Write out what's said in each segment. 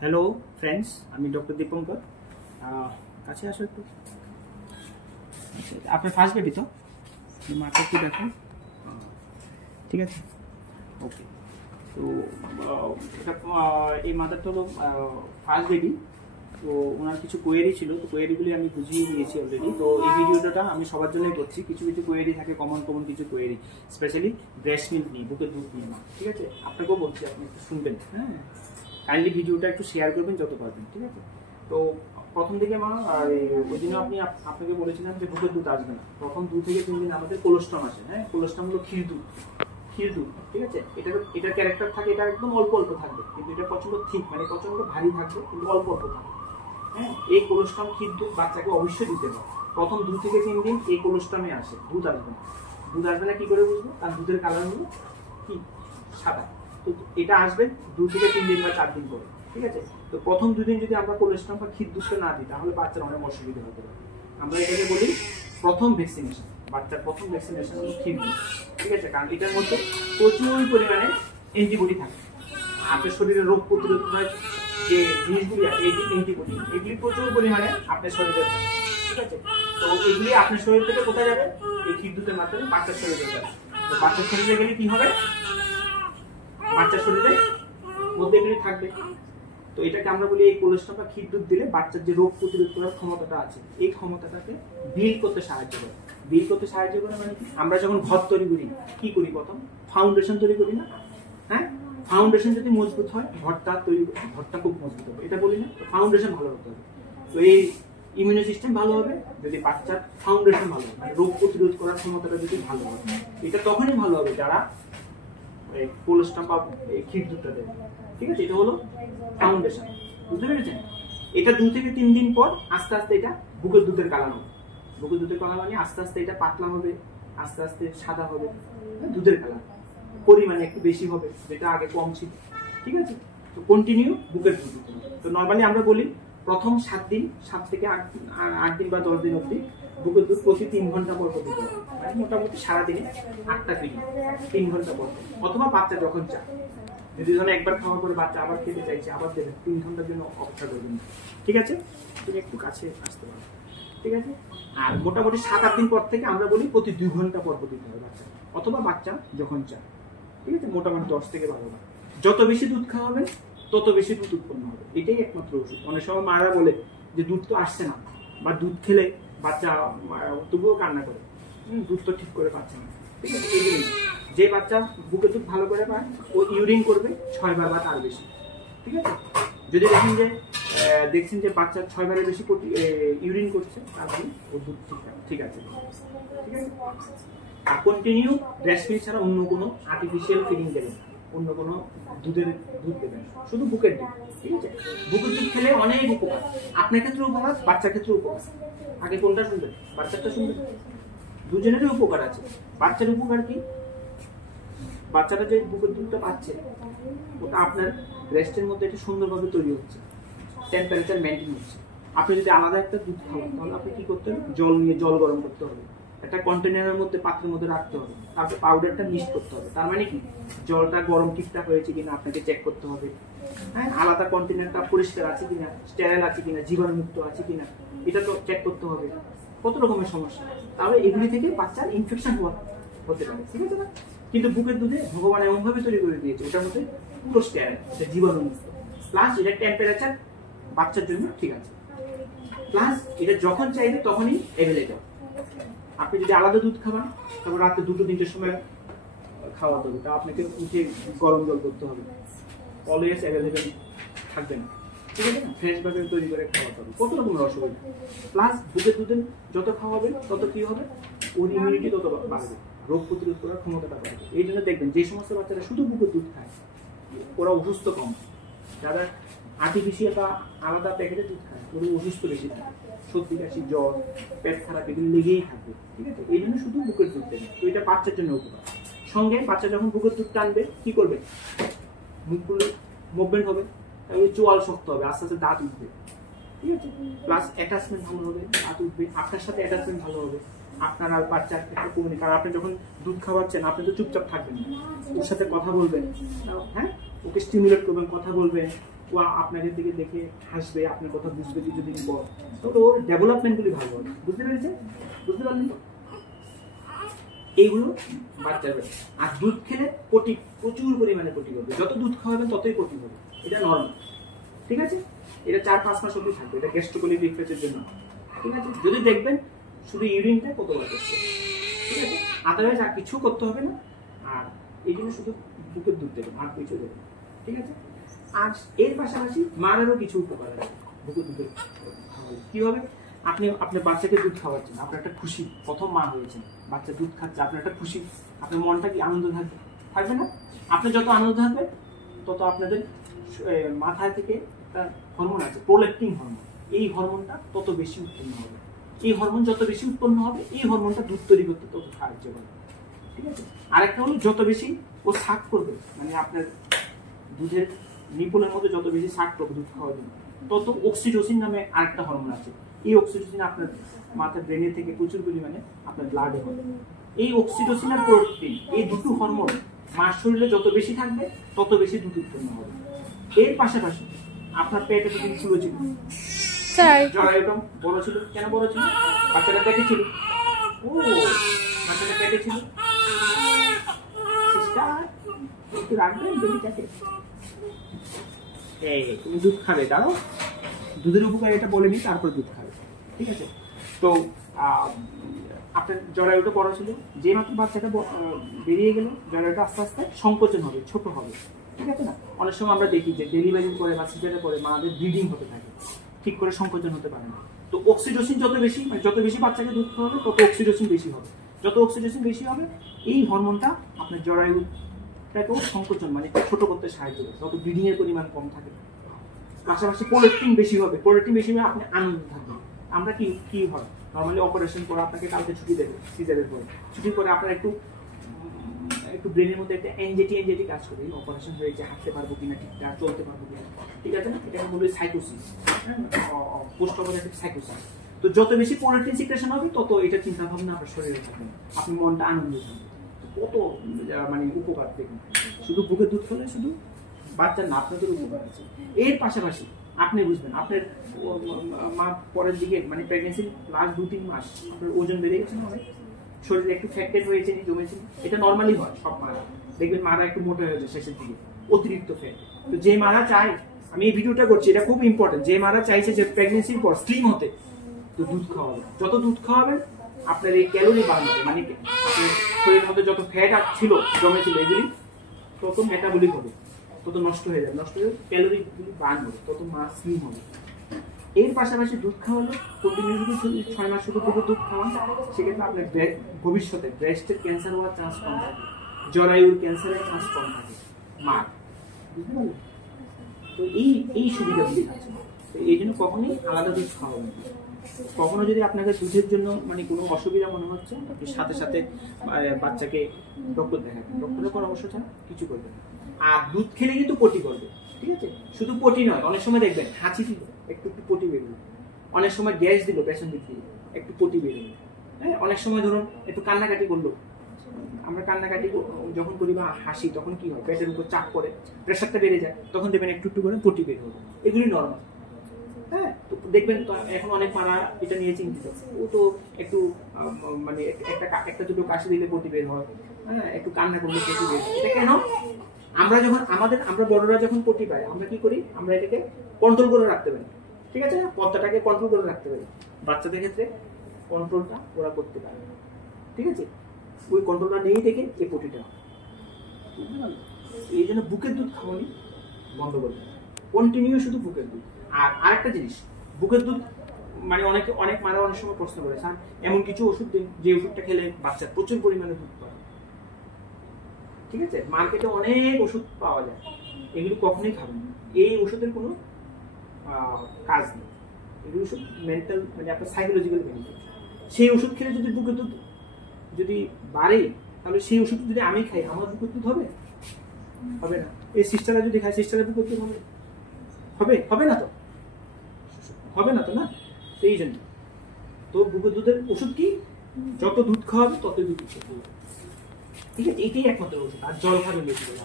Hello friends, আমি doctor Dipankar. কাছে আসো একটু। আপনার ফার্স্ট বেবি তো? মাকে একটু দেখুন। ঠিক আছে, ওকে। তো এটা এই মাদারটা হলো ফার্স্ট বেবি। তো ওনার কিছু কোয়েরি ছিল, তো কোয়েরিগুলি আমি বুঝিয়ে দিয়েছি অলরেডি। তো এই ভিডিওটা আমি সবার জন্যই করছি। কিছু কিছু কোয়েরি থাকে, কমন কিছু কোয়েরি, স্পেশালি ব্রেস্ট মিল্ক নিয়ে, বুকের দুধ নিয়ে। ঠিক আছে, আপনাকেও বলছি, আপনি একটু শুনবেন। হ্যাঁ, কাইন্ডলি ভিডিওটা একটু শেয়ার করবেন যত পারবেন। ঠিক আছে, তো প্রথম থেকে মা ওই দিন আপনাকে বলেছিলাম যে বুকের দুধ আসবে না। প্রথম 2 থেকে 3 দিন আমাদের কোলেস্ট্রম আসে। হ্যাঁ, কোলেস্ট্রম হলো ক্ষীর দুধ। ঠিক আছে, এটার ক্যারেক্টার থাকে, এটা একদম অল্প অল্প থাকবে, কিন্তু এটা প্রচন্ড থিক, মানে প্রচন্ড ভারী থাকবে, কিন্তু অল্প অল্প থাকবে। হ্যাঁ, এই কোলেস্ট্রম ক্ষীর দুধ বাচ্চাকে অবশ্যই দিতে হবে। প্রথম 2 থেকে 3 দিন এই কোলেস্ট্রমে আসে, দুধ আসবে না। দুধ আসবে না কি করে বুঝবো? কারণ দুধের কালার হলো কি, সাদা। তো এটা আসবে 2 থেকে 3 দিন বা 4 দিন পরে। ঠিক আছে, তো প্রথম 2 দিন যদি আমরা কোলেস্ট্রম বা ক্ষীর দুধটা না দিই, তাহলে বাচ্চার অনেক অসুবিধা হতে পারে। আমরা এটাকে বলি প্রথম ভ্যাকসিনেশন। বাচ্চার প্রথম ভ্যাকসিনেশন হলো ক্ষীর দুধ। ঠিক আছে, কারণ এটার মধ্যে প্রচুর পরিমাণে অ্যান্টিবডি থাকে। আপনার শরীরে রোগ প্রতিরোধ যে জিনিসগুলি আছে, এই অ্যান্টিবডি, এগুলি প্রচুর পরিমাণে আপনার শরীরে থাকে। ঠিক আছে, তো এগুলি আপনার শরীর থেকে কোথায় যাবে? এই ক্ষীর দুধের মাধ্যমে বাচ্চার শরীরে যাবে। তো বাচ্চার শরীরে গেলে কি হবে? বাচ্চার শরীরে মধ্যে এগুলি থাকবে। তো এটাকে আমরা বলি, এই কোলেস্ট্রল বা ক্ষীর দুধ দিলে বাচ্চার যে রোগ প্রতিরোধ করার ক্ষমতাটা আছে, এই ক্ষমতাটাকে বিল্ড করতে সাহায্য করে। বিল্ড করতে সাহায্য করে মানে কি? আমরা যখন ঘর তৈরি করি, কি করি? প্রথম ফাউন্ডেশন তৈরি করি না? হ্যাঁ, ফাউন্ডেশন যদি মজবুত হয়, ঘরটা খুব মজবুত হবে। এটা বলি না? ফাউন্ডেশন ভালো হতে হবে। তো এই ইমিউনি সিস্টেম ভালো হবে যদি বাচ্চার ফাউন্ডেশন ভালো হবে, মানে রোগ প্রতিরোধ করার ক্ষমতাটা যদি ভালো হবে। এটা তখনই ভালো হবে যারা কোলেস্ট্রল বা ক্ষীর দুধটা দেবে। ঠিক আছে, এটা হলো ফাউন্ডেশন। বুঝতে পেরেছেন? এটা 2 থেকে 3 দিন পর আস্তে আস্তে এটা বুকের দুধের কালার হবে। বুকের দুধের কালার মানে আস্তে আস্তে এটা পাতলা হবে, আস্তে আস্তে সাদা হবে। দুধের কালার পরিমাণে একটু বেশি হবে, যেটা আগে কম ছিল। ঠিক আছে, তো কন্টিনিউ বুকের দুধ দিতে হবে। তো নরমালি আমরা বলি প্রথম 7 দিন, 7 থেকে 8 দিন বা 10 দিন অবধি বুকের দুধ প্রতি 3 ঘন্টা পর দিতে হবে। মানে মোটামুটি সারাদিনে 8টা ফিডিং, 3 ঘন্টা পর। অথবা বাচ্চা যখন চায়, যদি ধরুন একবার খাওয়ার পরে বাচ্চা আবার খেতে চাইছে, আবার দেবেন, 3 ঘন্টার জন্য অপেক্ষা করবেন। ঠিক আছে, তুমি একটু কাছে আসতে পারো। ঠিক আছে, আর মোটামুটি 7-8 দিন পর থেকে আমরা বলি প্রতি 2 ঘন্টা পর দিতে হবে বাচ্চা, অথবা বাচ্চা যখন চায়। ঠিক আছে, মোটামুটি 10 থেকে 12 বার। যত বেশি দুধ খাওয়াবেন তত বেশি দুধ উৎপন্ন হবে, এটাই একমাত্র ওষুধ। অনেক সময় মারা বলে যে দুধ তো আসছে না, বা দুধ খেলে বাচ্চা তবুও কান্না করে, দুধ তো ঠিক করে পাচ্ছে না। ঠিক আছে, এইগুলি যে বাচ্চা বুকের দুধ ভালো করে পায়, ও ইউরিন করবে 6 বার বা তার বেশি। ঠিক আছে, যদি দেখছেন যে বাচ্চা 6 বারের বেশি ইউরিন করছে, তাহলে ও দুধ ঠিক আছে। ঠিক আছে, আর কন্টিনিউ ব্রেস্ট মিল্ক ছাড়া অন্য কোনো আর্টিফিশিয়াল ফিডিং দেবেন, অন্য কোনো দুধ দেবেন, শুধু বুকের দুধ। ঠিক আছে, বুকের দুধ খেলে অনেক উপকার, আপনার ক্ষেত্রে উপকার, বাচ্চার ক্ষেত্রে উপকার। আগে কোনটা শুনবেন? বাচ্চাটা শুনবেন। দুজনেরই উপকার আছে। বাচ্চার উপকার কি? বাচ্চাটা যে বুকের দুধটা পাচ্ছে, ওটা আপনার ব্রেস্টের মধ্যে একটা সুন্দরভাবে তৈরি হচ্ছে, টেম্পারেচার মেনটেন হচ্ছে। আপনি যদি আলাদা একটা দুধ খাওয়ান, তাহলে আপনি কি করতে হবে? জল নিয়ে জল গরম করতে হবে, একটা কন্টেনারের মধ্যে, পাত্রের মধ্যে রাখতে হবে, তারপর পাউডারটা মিক্স করতে হবে। তার মানে কি? জলটা গরম ঠিকঠাক হয়েছে কিনা আপনাকে চেক করতে হবে। হ্যাঁ, আলাদা কন্টেনারটা পরিষ্কার আছে কিনা, স্টেরাইল আছে কিনা, জীবাণুমুক্ত আছে কিনা, এটা তো চেক করতে হবে। কত রকমের সমস্যা, তাহলে এগুলি থেকে বাচ্চার ইনফেকশন হতে পারে। ঠিক আছে না? কিন্তু বুকের দুধে ভগবান এমন ভাবে তৈরি করে দিয়েছে, ওটার মধ্যে পুরো স্টেরাইল, এটা জীবাণুমুক্ত, প্লাস এটা টেম্পারেচার বাচ্চার জন্য ঠিক আছে, প্লাস এটা যখন চাইবে তখনই অ্যাভেলেবল। আপনি যদি আলাদা দুধ খাবেন, তারপর রাতে 2-3টের সময় খাওয়াতে হবে, তা আপনাকে উঠে গরম জল করতে হবে, অলওয়েজ অ্যাভেলেবেল থাকবে না। ঠিক আছে না? ফ্রেশ ভাবে তৈরি করে খাওয়াতে হবে। কত রকমের অসুবিধা। প্লাস বুকের দুধে যত খাওয়াবে তত কি হবে? ওর ইমিউনিটি তত বাড়বে, রোগ প্রতিরোধ করার ক্ষমতাটা বাড়বে। এই জন্য দেখবেন যে সমস্ত বাচ্চারা শুধু বুকের দুধ খায়, ওরা অসুস্থ কম। যারা আর্টিফিশিয়াল বা আলাদা প্যাকেটে দুধ খায়, ওরা অসুস্থ বেশি থাকে, সর্দি কাশি, জ্বর, পেট খারাপ, এগুলো লেগেই থাকবে। ঠিক আছে, এই জন্য শুধু বুকের দুধ দেবে। তো এটা বাচ্চার জন্য উপকার। সঙ্গে বাচ্চা যখন বুকের দুধ টানবে, কি করবে? মুখগুলো মুভমেন্ট হবে, তাহলে চোয়াল শক্ত হবে, আস্তে আস্তে দাঁত উঠবে। ঠিক আছে, প্লাস অ্যাটাচমেন্ট ভালো হবে, দাঁত উঠবে, আপনার সাথে অ্যাটাচমেন্ট ভালো হবে, আপনার আর বাচ্চার একটা কমে। কারণ আপনি যখন দুধ খাওয়াচ্ছেন, আপনি তো চুপচাপ থাকবেন না, ওর সাথে কথা বলবেন। হ্যাঁ, ওকে স্টিমুলেট করবেন, কথা বলবেন, ও আপনাদের দিকে দেখে হাসবে, আপনার কথা বুঝবে কিছুদিন পর, তো ওর ডেভেলপমেন্টগুলি ভালো হবে। বুঝতে পেরেছেন? বুঝতে পারলেন তো? এইগুলো বাচ্চার। আর দুধ খেলে পটি প্রচুর পরিমাণে পটি হবে, যত দুধ খাওয়াবেন ততই পটি হবে, এটা নর্মাল। ঠিক আছে, এটা 4-5 মাস অবধি থাকবে, এটা গ্যাস্ট্রোকোলিক রিফ্রেশের জন্য। ঠিক আছে, যদি দেখবেন শুধু ইউরিনটা কতবার করছে, ঠিক আছে, আদারওয়াইজ আর কিছু করতে হবে না। আর এই জন্য শুধু বুকের দুধ দেবেন, আর কিছু দেবেন। ঠিক আছে, আর এর পাশাপাশি মারারও কিছু উপকার আছে বুকের দুধের। কি হবে, আপনি আপনার বাচ্চাকে দুধ খাওয়াচ্ছেন, আপনার একটা খুশি, প্রথম মা হয়েছেন, বাচ্চা দুধ খাচ্ছে, আপনার একটা খুশি, আপনার মনটা কি আনন্দ থাকবে? থাকবে না? আপনার যত আনন্দ থাকবে তত আপনাদের মাথায় থেকে একটা হরমোন আছে, প্রোল্যাক্টিন হরমোন, এই হরমোনটা তত বেশি উৎপন্ন হবে। এই হরমোন যত বেশি উৎপন্ন হবে, এই হরমোনটা দুধ তৈরি করতে তত সাহায্য করে। ঠিক আছে, আরেকটা হলো যত বেশি ও শাক করবে, মানে আপনার দুধের নিপুলের মধ্যে যত বেশি শাক করবে দুধ খাওয়ার জন্য, তত অক্সিটোসিন নামে আরেকটা হরমোন আছে। এই অক্সিটোসিন আপনার মাথার ব্রেনে থেকে প্রচুর পরিমাণে আপনার ব্লাডে হবে। এই অক্সিটোসিন আর প্রোল্যাক্টিন, এই দুটো হরমোন মার শরীরে যত বেশি থাকবে তত বেশি দুধ উৎপন্ন হবে। এর পাশাপাশি আপনার পেটে যদি ছিল ছিল, জরায়ুটা বড় ছিল, কেন বড় ছিল? বাচ্চাটা পেটে ছিল। ও বাচ্চাটা পেটে ছিল, একটু রাখবেন বেবিটাকে। এই তুমি দুধ খাবে, দাঁড়াও, দুধের উপকার এটা বলে নিই, তারপর দুধ খাবে। ঠিক আছে, তো আপনার জরায়ুটা বড় ছিল, যে মাত্র বাচ্চাটা বেরিয়ে গেল, জরায়ুটা আস্তে আস্তে সংকোচন হবে, ছোট হবে। ঠিক আছে না? অনেক সময় আমরা দেখি যে ডেলিভারির পরে বা সিজারের পরে মাদের ব্লিডিং হতে থাকে, ঠিক করে সংকোচন হতে পারে না। তো অক্সিটোসিন যত বেশি, মানে যত বেশি বাচ্চাকে দুধ খাওয়াবে তত অক্সিটোসিন বেশি হবে। যত অক্সিটোসিন বেশি হবে, এই হরমোনটা আপনার জরায়ুটাকেও সংকোচন মানে ছোট করতে সাহায্য করে, যত ব্লিডিং এর পরিমাণ কম থাকে। পাশাপাশি প্রোল্যাক্টিন বেশি হবে, প্রোল্যাক্টিন বেশি হলে আপনি আনন্দ থাকবেন। আমরা কি হয়, নর্মালি অপারেশন করে আপনাকে কালকে ছুটি দেবে, সিজারের পরে ছুটির পরে আপনার একটু ব্রেনের মধ্যে একটা এনজাইটি কাজ করে, অপারেশন হয়েছে, হাঁটতে পারবো কিনা ঠিকঠাক, চলতে পারবো কিনা। ঠিক আছে না? এটা বলবে সাইকোসিস, পোস্ট অপারেটিভ সাইকোসিস। তো যত বেশি প্রোল্যাক্টিন সিক্রেশন হবে তত এটা চিন্তা ভাবনা আপনার শরীরে থাকবে, আপনি মনটা আনন্দ থাকবে। কত মানে উপকার দেখুন, শুধু বুকের দুধ খেলে শুধু বাচ্চার না, আপনাদের উপকার আছে। এর পাশাপাশি আপনি বুঝবেন, আপনার মা পরের দিকে মানে প্রেগনেন্সির লাস্ট 2-3 মাস আপনার ওজন বেড়ে গেছে না, অনেক শরীরে একটু ফ্যাটেড হয়েছে, জমেছে, এটা নর্মালি হয় সব মারা। দেখবেন মারা একটু মোটা হয়ে যায় শেষের দিকে, অতিরিক্ত ফ্যাট। তো যে মারা চায়, আমি এই ভিডিওটা করছি, এটা খুব ইম্পর্টেন্ট, যে মারা চাইছে যে প্রেগনেন্সির পর স্লিম হতে, তো দুধ খাওয়াবে। যত দুধ খাওয়াবেন আপনার এই ক্যালোরি বার্ন হবে, মানে আপনার শরীরের মধ্যে যত ফ্যাট ছিল, জমেছিল, এগুলি তত মেটাবলিক হবে, তত নষ্ট হয়ে যাবে, নষ্ট হয়ে ক্যালোরিগুলি বার্ন হবে, তত মা স্লিম হবে। এর পাশাপাশি দুধ খাওয়ালে কন্টিনিউ যদি 6 মাস শুধু দুধ খাওয়ান, সেক্ষেত্রে আপনার ভবিষ্যতে ব্রেস্টের ক্যান্সার হওয়ার চান্স কম থাকে, জরায়ুর ক্যান্সারের চান্স কম থাকে মার। বুঝতে পারলেন? তো এই সুবিধাগুলি আছে। তো এই জন্য কখনোই আলাদা দুধ খাওয়াবেন না। কখনো যদি আপনাকে দুধের জন্য মানে কোনো অসুবিধা মনে হচ্ছে, আপনি সাথে সাথে বাচ্চাকে ডক্টর দেখাবেন, ডক্টরের পরামর্শ ছাড়া কিছু করবেন। আর দুধ খেলে কিন্তু পটি করবে। ঠিক আছে, শুধু পটি নয়, অনেক সময় দেখবেন হাঁচি দিল, একটু পটি বেরোলো, অনেক সময় গ্যাস দিল, পেছন দিক দিয়ে একটু পটি বেরোলো। হ্যাঁ, অনেক সময় ধরুন একটু কান্নাকাটি করলো, আমরা কান্নাকাটি যখন করি বা হাসি, তখন কি হয়, পেটের উপর চাপ পড়ে, প্রেশারটা বেড়ে যায়, তখন দেখবেন একটু একটু করে পটি বের হবে, এগুলি নর্মাল। হ্যাঁ, তো দেখবেন এখন অনেক মারা এটা নিয়ে চিন্তিত, ও তো একটু মানে একটা দুটো কাশি দিলে পটি বের হয়, হ্যাঁ, একটু কান্না করলে পটি বের হয়। এটা কেন? আমরা বড়রা যখন পটি পাই, আমরা কি করি, আমরা এটাকে কন্ট্রোল করে রাখতে পারি। ঠিক আছে, পদ্মাটাকে কন্ট্রোল করে রাখতে পারি। বাচ্চাদের ক্ষেত্রে কন্ট্রোলটা ওরা করতে পারে। ঠিক আছে, ওই কন্ট্রোলটা নেই থেকে এই পটিটা। এই জন্য বুকের দুধ খাওয়ানি বন্ধ করবে, কন্টিনিউ শুধু বুকের দুধ। আর আরেকটা জিনিস, বুকের দুধ মানে অনেক মারা অনেক সময় প্রশ্ন করে, স্যার এমন কিছু ওষুধ দিন যে ওষুধটা খেলে বাচ্চার প্রচুর পরিমাণে দুধ পায়। ঠিক আছে, মার্কেটে অনেক ওষুধ পাওয়া যায়, এগুলো কখনোই খাবেন না। এই ওষুধের কোনো কাজ নেই, এগুলো ওষুধ মেন্টাল মানে আপনার সাইকোলজিক্যাল বেনিফিট। সেই ওষুধ খেলে যদি বুকের দুধ যদি বাড়ে, তাহলে সেই ওষুধ যদি আমি খাই, আমার বুকের দুধ হবে? হবে না। এই সিস্টাররা যদি খায়, সিস্টারের বুকের দুধ হবে? হবে না তো, হবে না তো, না। এই জন্য তো বুকের দুধের ওষুধ কি, যত দুধ খাওয়াবে ততই দুধ খেতে হবে। ঠিক আছে, এটাই একমাত্র ওষুধ। আর জল খাবেন বেশি করে।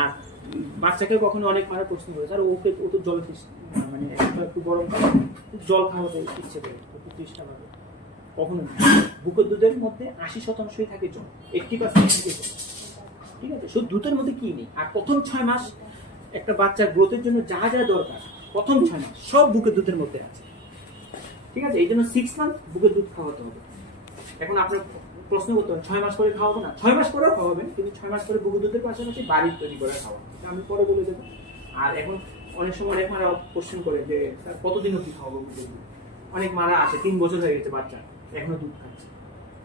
আর বাচ্চাকে কখনো অনেক মারা প্রশ্ন করে স্যার ও তো জল মানে একটু গরম জল খাওয়াতে ইচ্ছে করে একটু তৃষ্ণা পাবে, কখনো বুকের দুধের মধ্যে 80%ই থাকে জল, 80% থাকে জল। ঠিক আছে, শুধু দুধের মধ্যে কি নেই। আর প্রথম 6 মাস একটা বাচ্চার গ্রোথের জন্য যা যা দরকার প্রথম 6 মাস সব বুকের দুধের মধ্যে আছে। ঠিক আছে, এই জন্য 6 মান্থ বুকের দুধ খাওয়াতে হবে। এখন আপনার প্রশ্ন করতে হবে 6 মাস করে খাওয়াবো না, 6 মাস পরেও খাওয়াবেন, কিন্তু 6 মাস পরে বুকের দুধের পাশাপাশি বাড়ির তৈরি করে খাওয়াবো, আমি পরে বলে দেবো। আর এখন অনেক সময় অনেক মারা কোশ্চেন করে যে স্যার কতদিন অব্দি খাওয়াবো বুকের দুধ। অনেক মারা আসে 3 বছর হয়ে গেছে বাচ্চা এখনো দুধ খাচ্ছে।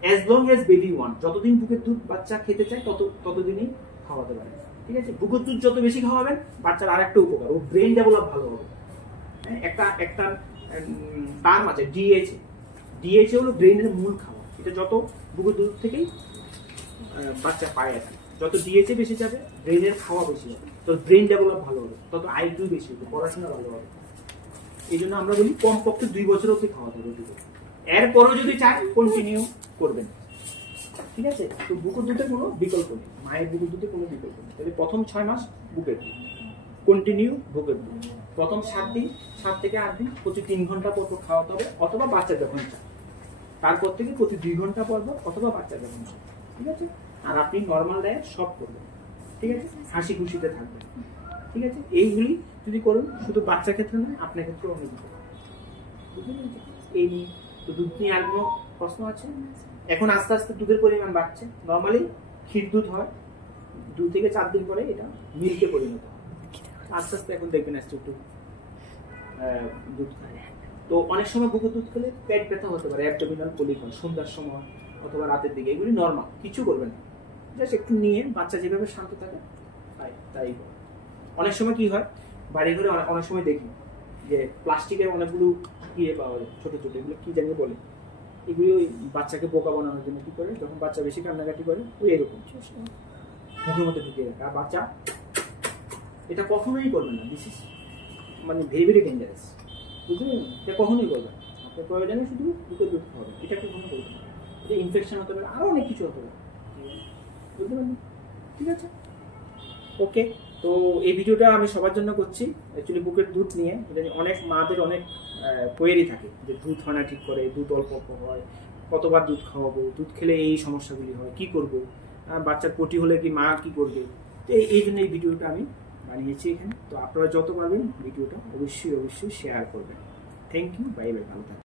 As long age baby one, যতদিন বুকের দুধ বাচ্চা খেতে চায় ততদিনই খাওয়াতে পারে। ঠিক আছে, বুকের দুধ যত বেশি খাওয়াবেন বাচ্চার আরেকটা উপকার, ও ব্রেন ডেভেলপ ভালো হবে। একটা টার্ম আছে ডিএইচএ হলো ব্রেনের মূল খাবার। এটা যত বুকের দুধ থেকেই বাচ্চা পায় আর কি। যত ডিএইচএ বেশি যাবে ব্রেনের খাওয়া বেশি হবে, তত ব্রেন ডেভেলপ ভালো হবে, তত আইকিউ বেশি হবে, পড়াশোনা ভালো হবে। এই জন্য আমরা বলি কমপক্ষে 2 বছর অবধি খাওয়াতে হবে দুধ। এরপরও যদি চান কন্টিনিউ করবেন। ঠিক আছে, তো বুকের দুধের কোনো বিকল্প নেই, মায়ের বুকের দুধের কোনো বিকল্প নেই। তাহলে প্রথম 6 মাস বুকের দুধ, কন্টিনিউ বুকের দুধ। প্রথম 7 থেকে 8 দিন প্রতি 3 ঘন্টা পর খাওয়াতে হবে, অথবা বাচ্চা যখন চায় তারপর থেকে প্রতি 2 ঘন্টা পর, অথবা বাচ্চা যখন চায়। ঠিক আছে, আর আপনি নর্মাল ডায়েট সব করবেন। ঠিক আছে, হাসি খুশিতে থাকবেন। ঠিক আছে, এইগুলি যদি করুন, শুধু বাচ্চার ক্ষেত্রে নয় আপনার ক্ষেত্রে অনেক বুঝলেন। এই তো দুধ নিয়ে আর কোনো প্রশ্ন আছে? এখন আস্তে আস্তে দুধের পরিমাণ বাড়ছে। নর্মালি ক্ষীর দুধ হয় 2 থেকে 4 দিন পরে এটা মিল্কে পরিণত হয়। আস্তে আস্তে এখন দেখবেন আসছে একটু দুধ খায়। তো অনেক সময় বুকের দুধ খেলে পেট ব্যথা হতে পারে, অ্যাবডোমিনাল কোলিক হয় সন্ধ্যার সময় অথবা রাতের দিকে, এগুলি নর্মাল, কিছু করবেন না। জাস্ট একটু নিয়ে বাচ্চা যেভাবে শান্ত থাকে তাই। অনেক সময় কি হয় বাড়ি ঘরে অনেক সময় দেখি যে প্লাস্টিকের অনেকগুলো ইয়ে পাওয়া যায়, ছোট ছোট, এগুলো কি জানি বলে, এগুলি ওই বাচ্চাকে বোকা বানানোর জন্য কি করে, যখন বাচ্চা বেশি কান্নাকাটি করে ওই এরকম মুখের মধ্যে ঢুকিয়ে রাখে। আর বাচ্চা এটা কখনোই করবেন না, দিস ইজ মানে ভেরি ভেরি ডেঞ্জারাস। বুঝলেন, এটা কখনোই করবেন। আপনার প্রয়োজনে শুধু বুকের দুধ খাওয়াবেন, এটা কখনো করবেন না। এটা ইনফেকশন হতে পারে, আরও অনেক কিছু হতে পারে। বুঝতে পারলেন? ঠিক আছে, ওকে। তো এই ভিডিওটা আমি সবার জন্য করছি অ্যাকচুয়ালি বুকের দুধ নিয়ে। এটা অনেক মাদের অনেক কোয়েরি থাকে যে দুধ হয় না ঠিক করে, দুধ অল্প অল্প হয়, কতবার দুধ খাওয়াবো, দুধ খেলে এই সমস্যাগুলি হয়, কি করব, বাচ্চার পটি হলে কি মা কি করবে। তো এই জন্য এই ভিডিওটা আমি বানিয়েছি এখানে। তো আপনারা যত পারবেন ভিডিওটা অবশ্যই শেয়ার করবেন। থ্যাংক ইউ, বাই বাই, ভালো থাকবেন।